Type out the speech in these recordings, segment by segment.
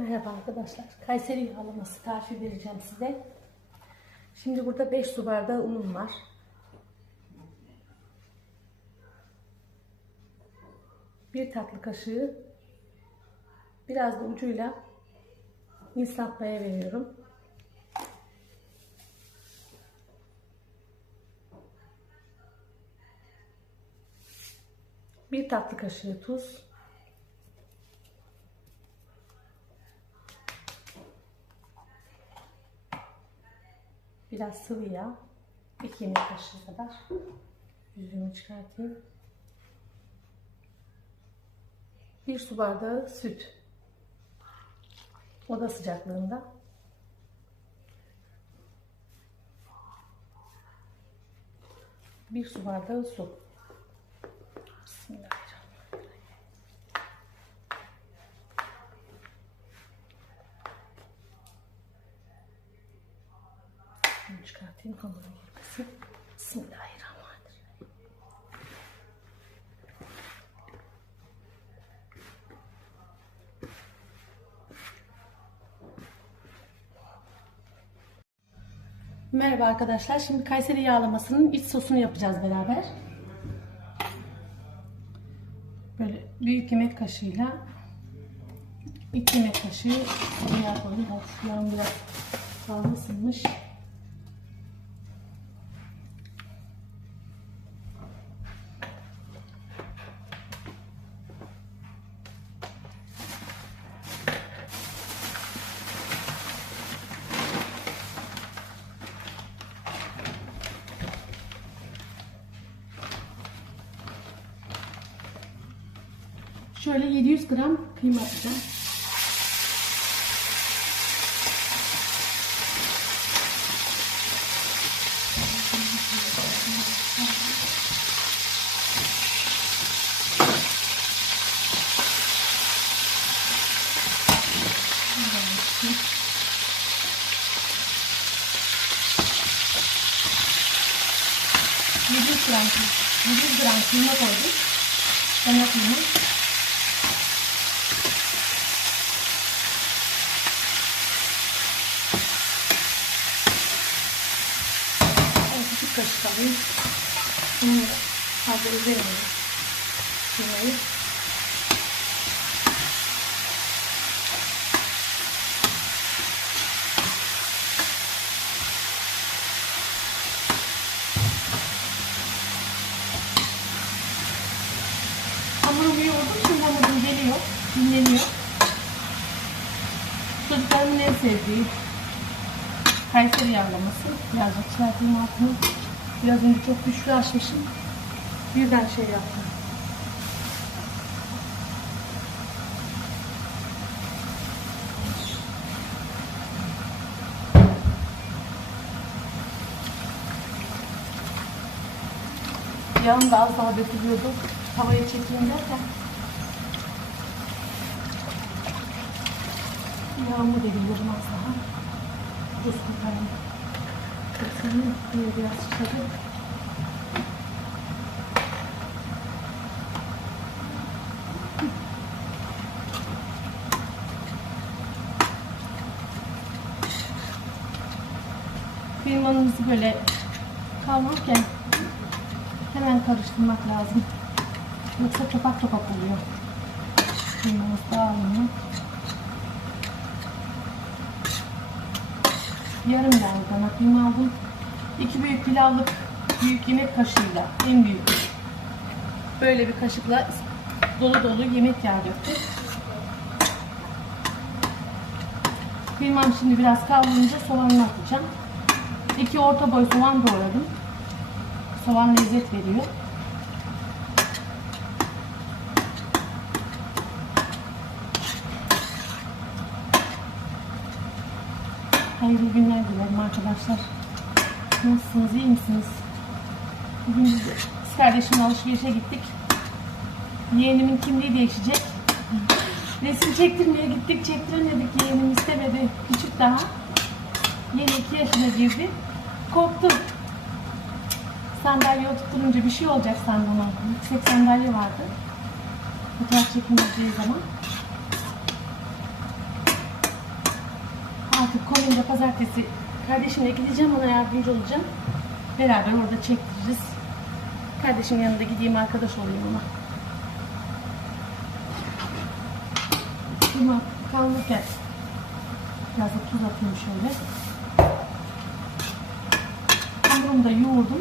Merhaba arkadaşlar. Kayseri yağlaması tarifi vereceğim size. Şimdi burada 5 su bardağı unum var. Bir tatlı kaşığı biraz da ucuyla insapmaya veriyorum. Bir tatlı kaşığı tuz. Biraz sıvı yağ. 2 yemek kaşığı kadar. Yüzümü çıkartayım. Bir su bardağı süt. Oda sıcaklığında. Bir su bardağı su. Bismillahirrahmanirrahim. Bunu çıkartayım hamura girmesin. Bismillahirrahmanirrahim. Merhaba arkadaşlar. Şimdi Kayseri yağlamasının iç sosunu yapacağız beraber. Böyle büyük yemek kaşığıyla iki yemek kaşığı yağ koydum. Yağım biraz fazla ısınmış. Gram kıyma atacağım. Yüz gram, 100 gram kıyma koyduk. Dana kıyma. Ben alayım. Bunu fazla üzerine kıymayı. Hamurumu yoğurdum. Şimdi hamurum geliyor. Dinleniyor. Çocuklarımın en sevdiği Kayseri yağlaması. Birazcık çıkartayım altını. Biraz önce çok güçlü açmışım. Birden şey yaptım. Yağım da az daha dökülüyordu. Tavaya çekeyim derken. Yağımı da biliyorum az daha. Tuz koparım. Kısmını diye biraz çıkardım. Kıymanızı böyle kavururken hemen karıştırmak lazım. Yoksa topak topak oluyor. Kıymamız dağılıyor. Yarım tane kıyma aldım. İki büyük pilavlık büyük yemek kaşığıyla en büyük. Böyle bir kaşıkla dolu dolu yemek yağı döktüm. Kıymam şimdi biraz kavrulunca soğanını atacağım. İki orta boy soğan doğradım. Soğan lezzet veriyor. Hayırlı günler dilerim arkadaşlar. Nasılsınız, iyi misiniz? Bugün biz kardeşimle alışverişe gittik. Yeğenimin kimliği değişecek. Resim çektirmeye gittik, çektiremedik. Yeğenim istemedi, küçük daha. Yeni iki yaşına girdi. Korktu. Sandalye oturtunca bir şey olacak sandım. Yüksek sandalye vardı. Fotoğraf çekilmeyeceği zaman. Artık konumda pazartesi kardeşimle gideceğim ona yardımcı olacağım. Beraber orada çektiririz. Kardeşimin yanında gideyim arkadaş olayım ona. Kıyma kavrulurken biraz da tuz atayım şöyle. Hamurumu da yoğurdum.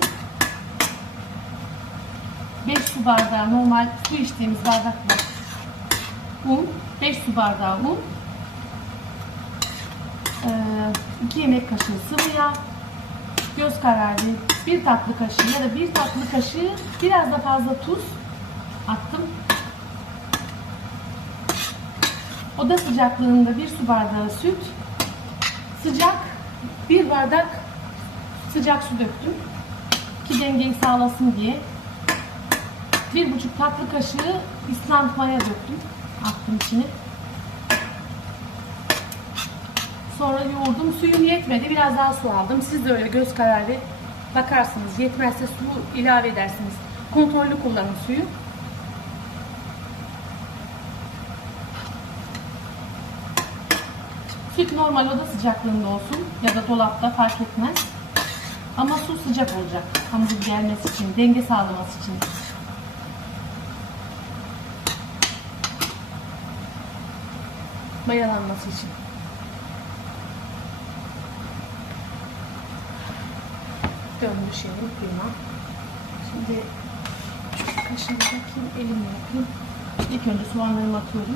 5 su bardağı normal su içtiğimiz bardakla un, 5 su bardağı un, 2 yemek kaşığı sıvı yağ, göz kararı 1 tatlı kaşığı ya da 1 tatlı kaşığı biraz da fazla tuz attım. Oda sıcaklığında 1 su bardağı süt, sıcak 1 bardak sıcak su döktüm. Ki dengeyi sağlasın diye. Bir buçuk tatlı kaşığı İslam maya döktüm. Attım içine. Sonra yoğurdum. Suyum yetmedi. Biraz daha su aldım. Siz de öyle göz kararı bakarsınız. Yetmezse su ilave edersiniz. Kontrollü kullanın suyu. Süt normal oda sıcaklığında olsun ya da dolapta fark etmez. Ama su sıcak olacak. Hamurun gelmesi için, denge sağlaması için. Mayalanması için. Döndü şeyim kıyma. Şimdi şu kaşığı bakayım, elimle yapayım. İlk önce soğanlarımı atıyorum.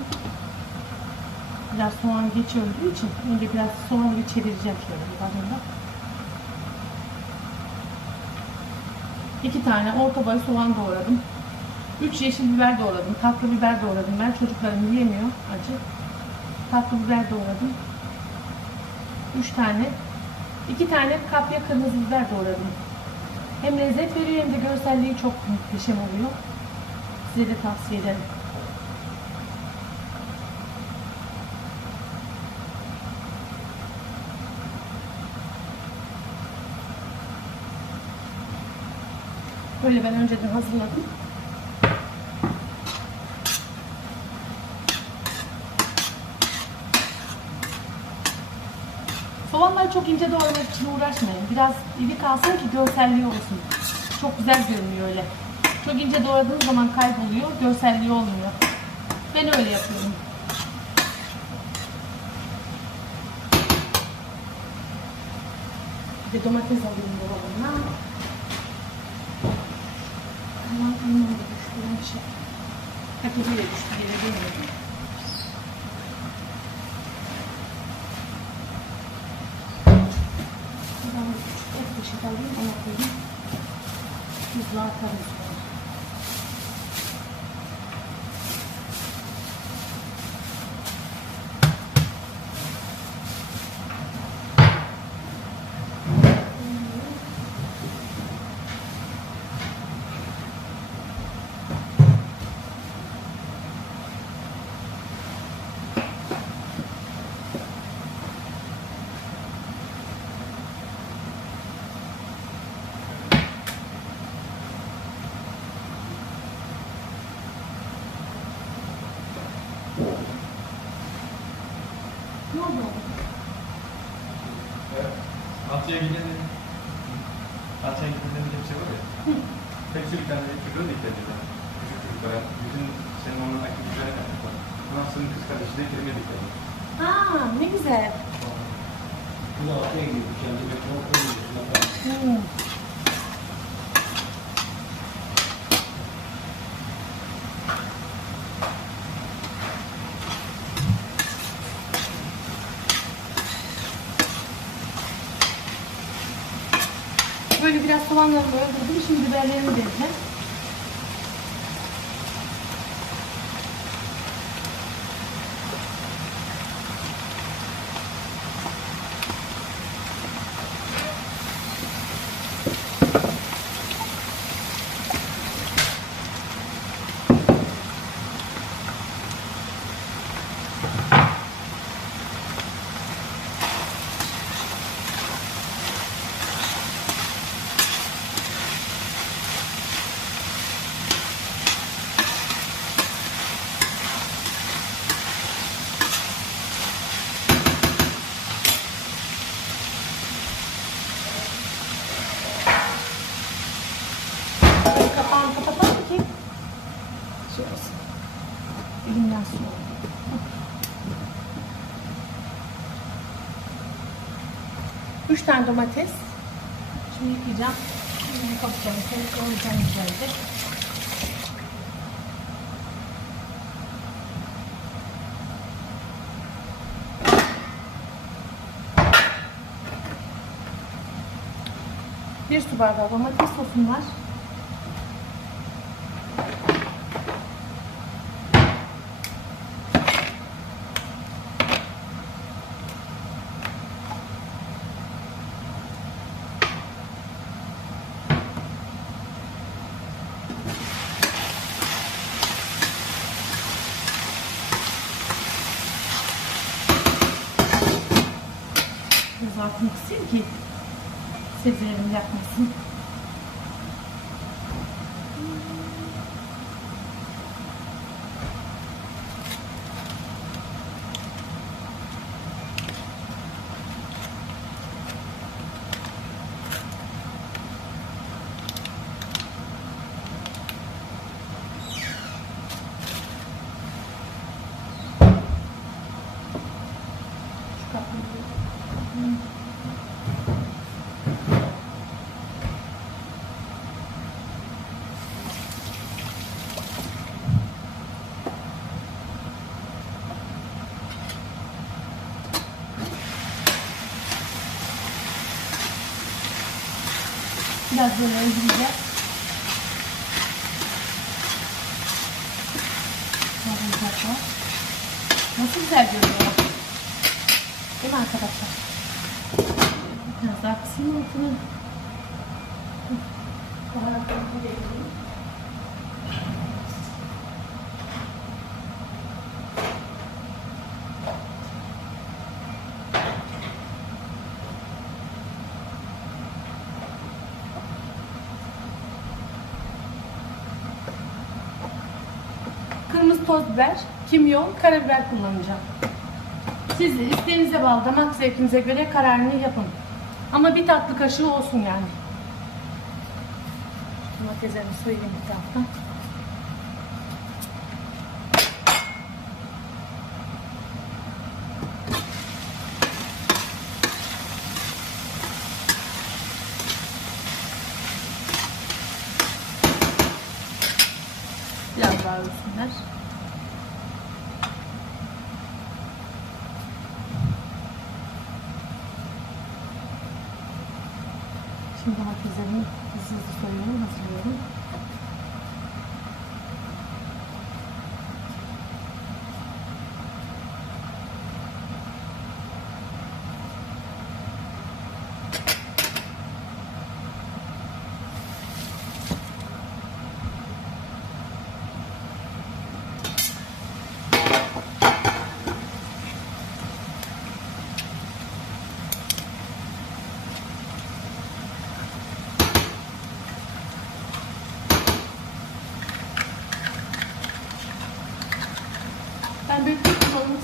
Biraz soğan geç öldüğü için önce biraz soğanı bir çevireceğim şöyle bakımda. İki tane orta boy soğan doğradım. Üç yeşil biber doğradım. Tatlı biber doğradım. Ben çocuklarım yiyemiyor acı. Tatlı biber doğradım. Üç tane. İki tane kapya kırmızı biber doğradım. Hem lezzet veriyor hem de görselliği çok muhteşem oluyor. Size de tavsiye ederim. Böyle ben önceden hazırladım. Soğanları çok ince doğramak için uğraşmayın. Biraz iri kalsın ki görselliği olsun. Çok güzel görünüyor öyle. Çok ince doğradığınız zaman kayboluyor, görselliği olmuyor. Ben öyle yapıyorum. Bir de domates alayım dolabına. Aman aman da düştü böyle düştü, yere değmedi. Ben küçük et kaşık alayım, ona koyayım. Tuzla atarız sonra. Ne oldu? Altıya gidelim. Altıya gidelim diye bir şey var ya. Pek bir çocuğu da ihtiyacı var. Küçük çocuklara. Bütün senin onun aktivitelere katılmak. Ondan sonra kız kardeşi de ihtiyacı var. Aa, ne güzel. Bu da ortaya gidiyor. Kendi bekle ortaya gidiyor. Hmm. Böyle biraz soğanlarımı öldürdüm. Şimdi biberlerimi vereceğim. Şurası. Elimden su. Üç tane domates. Şimdi yıkayacağım. Şimdi kapatacağım. Seni koyacağım güzelce. Bir su bardağı domates sosum var. Kısayım ki sebzelerim yakmasın. Şu kapıyı- Biraz böyle öldüreceğiz. Nasıl güzel görünüyor. Değil mi arkadaşlar? Biraz daha kısayım altını. Baharatlarını da ekleyeyim. Kırmızı toz biber, kimyon, karabiber kullanacağım. Siz isteğinize bağlı, damak zevkinize göre kararını yapın. Ama bir tatlı kaşığı olsun yani. Domateslerimi soyayım bir taraftan. dans la cuisine, c'est soigné, dans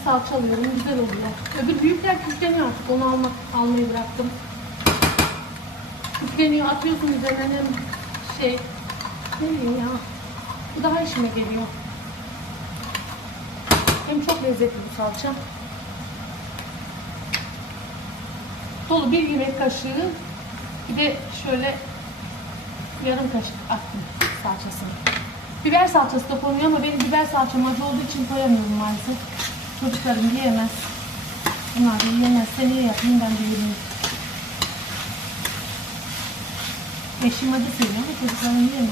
tek kullanımlık salça alıyorum, güzel oluyor. Öbür büyükler küfleniyor artık, onu almak, almayı bıraktım. Küfleniyor, atıyorsun üzerine hem şey, ne bileyim ya. Bu daha işime geliyor. Hem çok lezzetli bu salça. Dolu bir yemek kaşığı, bir de şöyle yarım kaşık attım salçasını. Biber salçası da konuyor ama benim biber salçam acı olduğu için koyamıyorum maalesef. Çocuklarım yiyemez. Bunlar da yiyemez. Seneye yapayım ben de yiyeyim. Eşim acı seviyor ama çocuklarım yiyemez.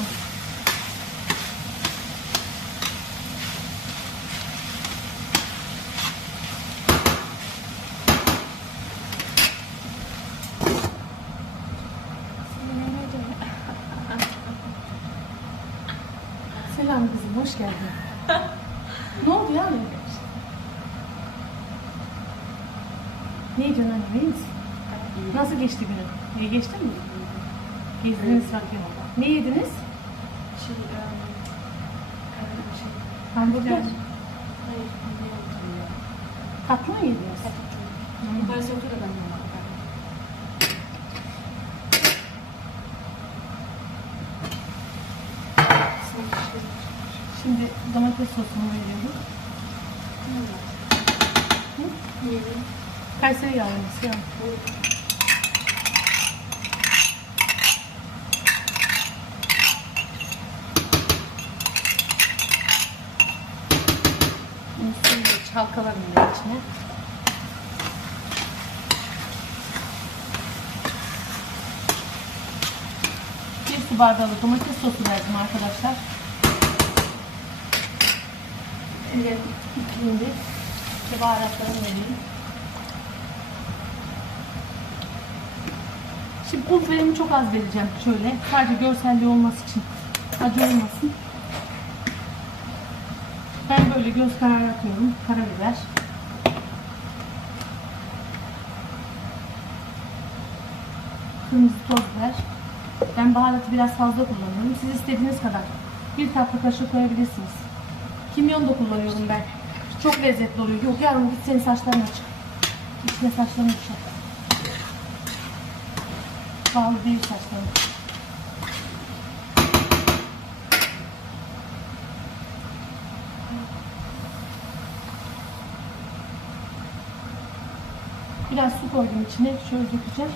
Selam kızım, hoş geldin. ne oldu ya Ne anne, iyi misin? Nasıl geçti günün? İyi geçti mi? Gezdiniz bakayım. Ne yediniz? Şey, şey, Hamburger. hayır? Tatlı mı yediniz? Bu parası yoktu da ben. Şimdi domates sosunu veriyorum. Var? Hı? Kayseri yağlaması ya. Halkalarım da içine. Bir su bardağı domates sosu verdim arkadaşlar. Evet, ikinci baharatlarını vereyim. Pul biberimi çok az vereceğim şöyle. Sadece görselliği olması için. Acı olmasın. Ben böyle göz kararı atıyorum. Karabiber. Kırmızı toz biber. Ben baharatı biraz fazla kullanıyorum. Siz istediğiniz kadar. Bir tatlı kaşığı koyabilirsiniz. Kimyon da kullanıyorum ben. Çok lezzetli oluyor. Yok yarın git senin saçların açık. İçine saçlarını uçak. Bağlı değil saçlarım. Biraz su koydum içine. Şöyle dökeceğim.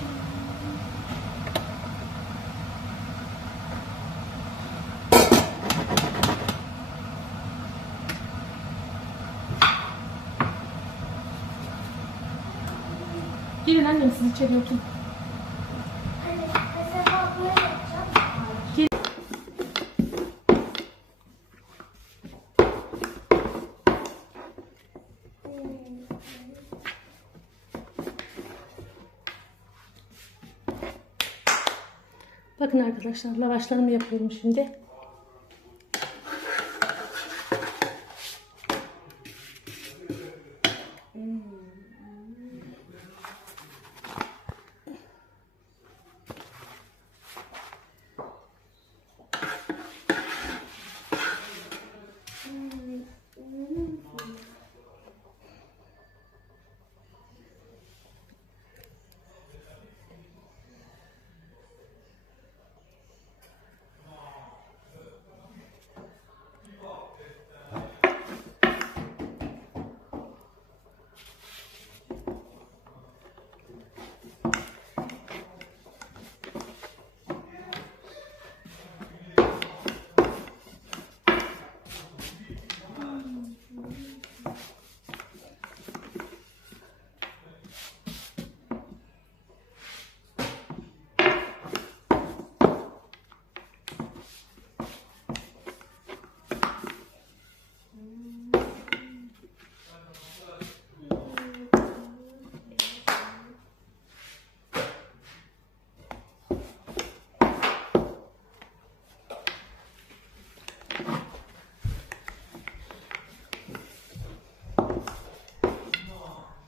Gelin annem siz içeri oturun. Arkadaşlar lavaşlarımı yapıyorum şimdi.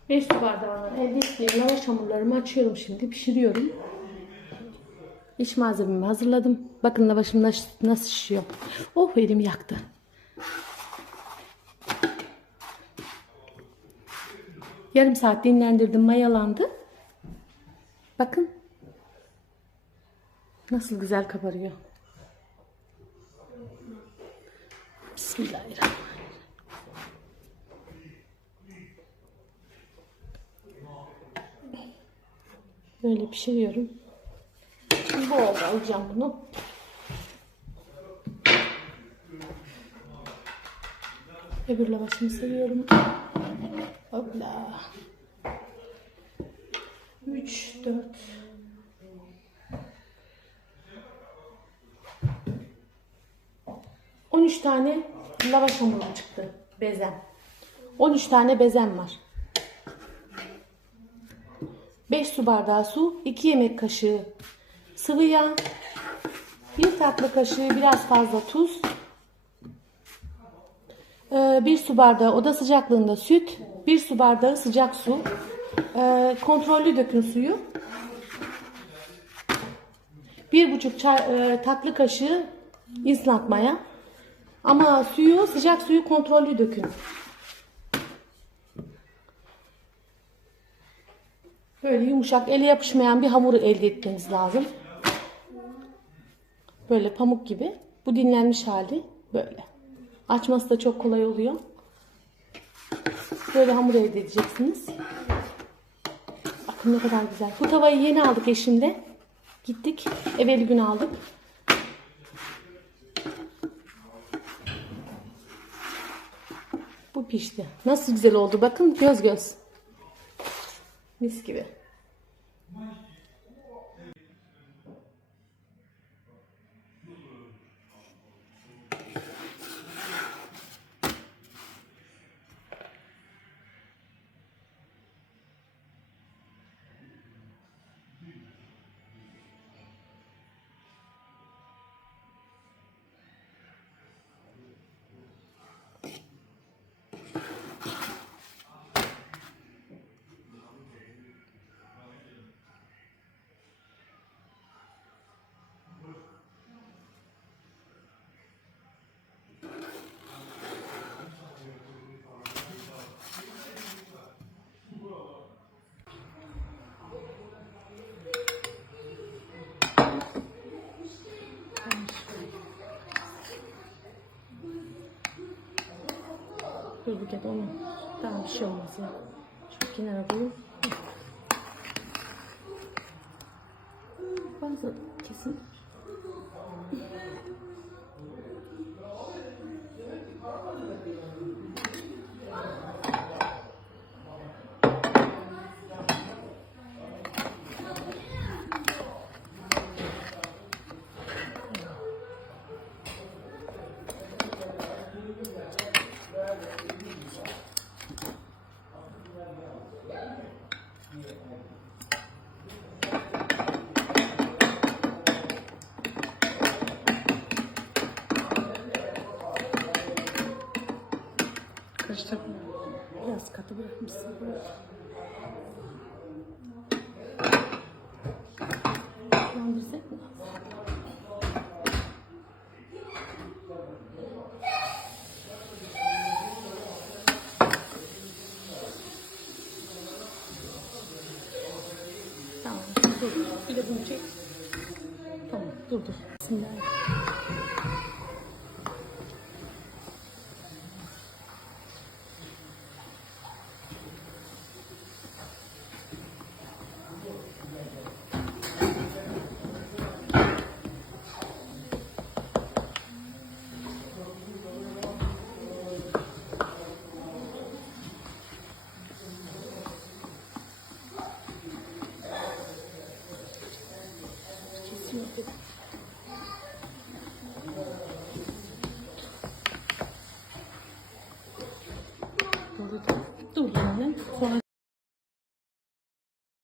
Beş su bardağından elde ettiğim lavaş hamurlarımı açıyorum şimdi. Pişiriyorum. İç malzememi hazırladım. Bakın lavaşım nasıl, nasıl şişiyor. Oh elim yaktı. Yarım saat dinlendirdim. Mayalandı. Bakın. Nasıl güzel kabarıyor. Bismillahirrahmanirrahim. Böyle pişiriyorum. Bu oldu. Alacağım bunu. Öbür lavaşımı seviyorum. Hopla. 3, 4. On üç tane lavaş hamurum çıktı. Bezem. 13 tane bezem var. 5 su bardağı su, 2 yemek kaşığı sıvı yağ, 1 tatlı kaşığı biraz fazla tuz, 1 su bardağı oda sıcaklığında süt, 1 su bardağı sıcak su, Ee, kontrollü dökün suyu, 1,5 çay, e, tatlı kaşığı instant maya ama suyu sıcak suyu kontrollü dökün. Böyle yumuşak, ele yapışmayan bir hamuru elde etmeniz lazım. Böyle pamuk gibi. Bu dinlenmiş hali böyle. Açması da çok kolay oluyor. Böyle hamur elde edeceksiniz. Bakın ne kadar güzel. Bu tavayı yeni aldık eşimle. Gittik. Evveli gün aldık. Bu pişti. Nasıl güzel oldu bakın göz göz. Mis gibi. Dur Buket onu. Tamam bir şey olmaz ya. Şu kenara koyayım. Bazı kesin. Bırakmışsın. Yandırsek mi? Tamam, dur. Bir de bunu çek. Tamam, dur dur. Bismillahirrahmanirrahim.